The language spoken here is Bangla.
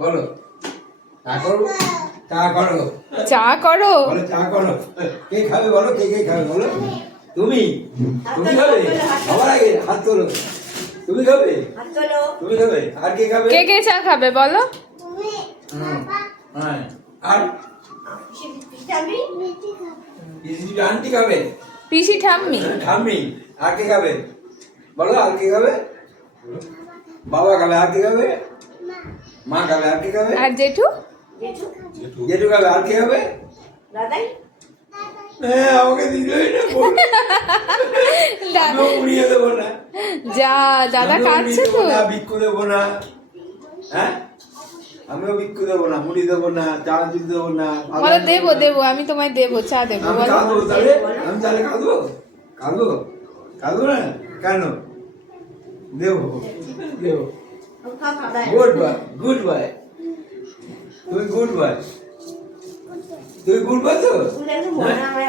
বলো চা করো চা করো চা করো বলো চা করো কে খাবে বলো কে কে খাবে বলো তুমি তুমি খাবে সবার আগে হাত তোলো তুমি খাবে তুমি খাবে আর কে খাবে কে কে চা খাবে বলো? হ্যাঁ আর আন্টি খাবে পিসি ঠাম্মি ঠাম্মি আর কে খাবে বলো আর কে খাবে বাবা খাবে আর কে খাবে মা খাবে আর কে খাবে আর জেঠু? জেঠু খাবে আর কে খাবে দাদাই হ্যাঁ আমাকে দিলই না আমিও পুড়িয়ে দেবো না যা দাদা কাঁদছে তো। ভিক্ষু দেবো না হ্যাঁ আমিও ভিক্ষু দেবো না মুড়ি দেবো না চা দুধ দেবো না বলো দেবো দেবো আমি তোমায় দেবো চা দেবো আমি বলো। কাঁদবো তাহলে আমি তাহলে কাঁদবো কাঁদবো কাঁদবো না কেন দেবো দেবো গুড বয় গুড বয় তুমি গুড বয় তুমি গুড বয় তো মনে হয়